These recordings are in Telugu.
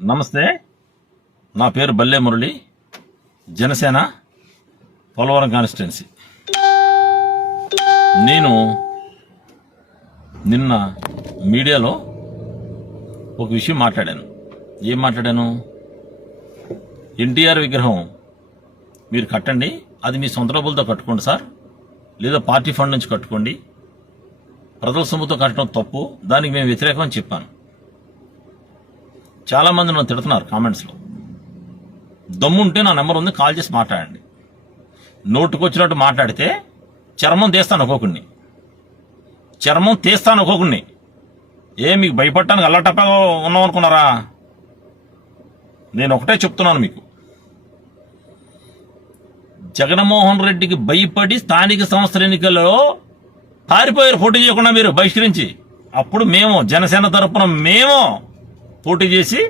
నమస్తే. నా పేరు బల్లే మురళి. జనసేన పోలవరం కాన్స్టిట్యున్సీ. నేను నిన్న మీడియాలో ఒక విషయం మాట్లాడాను. ఏం మాట్లాడాను? ఎన్టీఆర్ విగ్రహం మీరు కట్టండి. అది మీ సొంత డబ్బులతో కట్టుకోండి సార్. లేదా పార్టీ ఫండ్ నుంచి కట్టుకోండి. ప్రజల సొమ్ముతో కట్టడం తప్పు. దానికి మేము వ్యతిరేకం అని చెప్పాను. చాలా మంది నన్ను తిడుతున్నారు కామెంట్స్లో దమ్ముంటే నా నెంబర్ ఉంది కాల్ చేసి మాట్లాడండి. నోటుకొచ్చినట్టు మాట్లాడితే చర్మం తీస్తాను ఒక్కొక్కడిని. చర్మం తీస్తాను ఒక్కొక్కడిని. ఏ మీకు భయపడటానికి అల్లటప్పగా ఉన్నాం అనుకున్నారా? నేను ఒకటే చెప్తున్నాను మీకు. జగన్మోహన్ రెడ్డికి భయపడి స్థానిక సంస్థల ఎన్నికల్లో పారిపోయారు పోటీ చేయకుండా మీరు బహిష్కరించి. అప్పుడు మేము జనసేన తరపున మేము పోటీ చేసి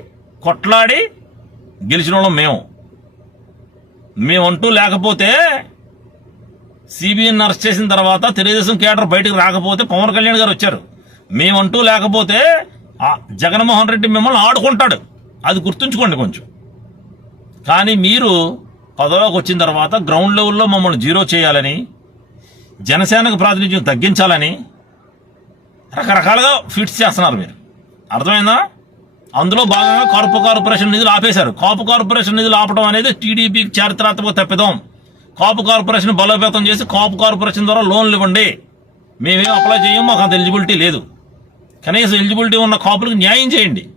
కొట్లాడి గెలిచిన వాళ్ళం మేము. మేమంటూ లేకపోతే సిబిఐని అరెస్ట్ చేసిన తర్వాత తెలుగుదేశం కేడర్ బయటకు రాకపోతే పవన్ కళ్యాణ్ గారు వచ్చారు. మేమంటూ లేకపోతే జగన్మోహన్ రెడ్డి మిమ్మల్ని ఆడుకుంటాడు. అది గుర్తుంచుకోండి కొంచెం. కానీ మీరు పదవికి వచ్చిన తర్వాత గ్రౌండ్ లెవెల్లో మమ్మల్ని జీరో చేయాలని జనసేనకు ప్రాతినిధ్యం తగ్గించాలని రకరకాలుగా ఫిట్స్ చేస్తున్నారు మీరు. అర్థమైందా? అందులో భాగంగా కాపు కార్పొరేషన్ నిధులు ఆపేశారు. కాపు కార్పొరేషన్ నిధులు ఆపడం అనేది టీడీపీకి చారిత్రాత్మక తప్పిదం. కాపు కార్పొరేషన్ బలోపేతం చేసి కాపు కార్పొరేషన్ ద్వారా లోన్లు ఇవ్వండి. మేమేం అప్లై చేయం మాకు అంత ఎలిజిబిలిటీ లేదు. కనీసం ఎలిజిబిలిటీ ఉన్న కాపులకు న్యాయం చేయండి.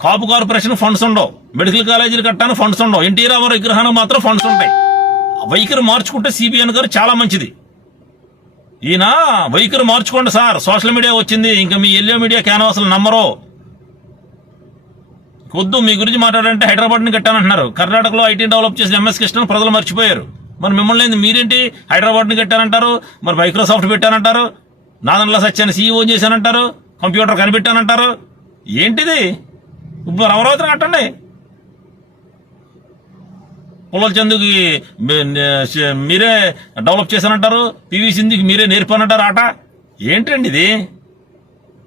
కాపు కార్పొరేషన్ ఫండ్స్ ఉండవు. మెడికల్ కాలేజీలు కట్టాను ఫండ్స్ ఉండవు. ఎన్టీ రామారావు విగ్రహానికి మాత్రం ఫండ్స్ ఉంటాయి. వైఖరి మార్చుకుంటే సిబిఎన్ గారు చాలా మంచిది. ఈయన వైఖరి మార్చుకోండి సార్. సోషల్ మీడియా వచ్చింది. ఇంకా మీ ఎల్లో మీడియా క్యాన్వాసులు నమ్మరు. కొద్దు మీ గురించి మాట్లాడాలంటే హైదరాబాద్ని కట్టానంటున్నారు. కర్ణాటకలో ఐటీ డెవలప్ చేసిన ఎంఎస్ కృష్ణ ప్రజలు మర్చిపోయారు. మరి మిమ్మల్ని మీరేంటి హైదరాబాద్ని కట్టానంటారు? మరి మైక్రోసాఫ్ట్ పెట్టానంటారు? నాదన్లా సత్యాన్ని సీఈఓ చేశానంటారు? కంప్యూటర్ కనిపెట్టానంటారు? ఏంటిది? ఇప్పుడు అమరావతిని కట్టండి. పుల్లల చందుకి మీరే డెవలప్ చేశానంటారు. పివి సింధుకి మీరే నేర్పానంటారు ఆట? ఏంటండి ఇది?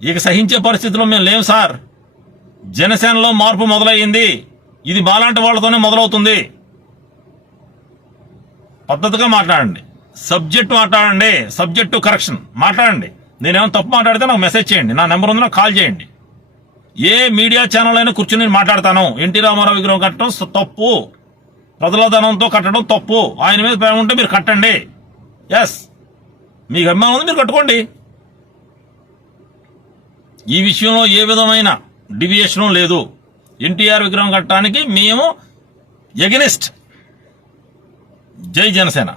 ఇక సహించే పరిస్థితిలో మేము లేము సార్. జనసేనలో మార్పు మొదలయ్యింది. ఇది బాలాంటి వాళ్ళతోనే మొదలవుతుంది. పద్ధతిగా మాట్లాడండి. సబ్జెక్ట్ మాట్లాడండి. సబ్జెక్టు కరెక్షన్ మాట్లాడండి. నేనేమో తప్పు మాట్లాడితే నాకు మెసేజ్ చేయండి. నా నెంబర్ ఉంది నాకు కాల్ చేయండి. ఏ మీడియా ఛానల్ అయినా కూర్చుని మాట్లాడతాను. ఎన్టీ రామారావు విగ్రహం కట్టడం తప్పు. ప్రజల ధనంతో కట్టడం తప్పు. ఆయన మీద ప్రేమ ఉంటే మీరు కట్టండి. ఎస్ మీకు అభిమానం ఉంది మీరు కట్టుకోండి. ఈ విషయంలో ఏ విధమైన డివియేషన్ లేదు. ఎన్టీఆర్ విగ్రహం కట్టడానికి మేము ఎగనిస్ట్. జై జనసేన.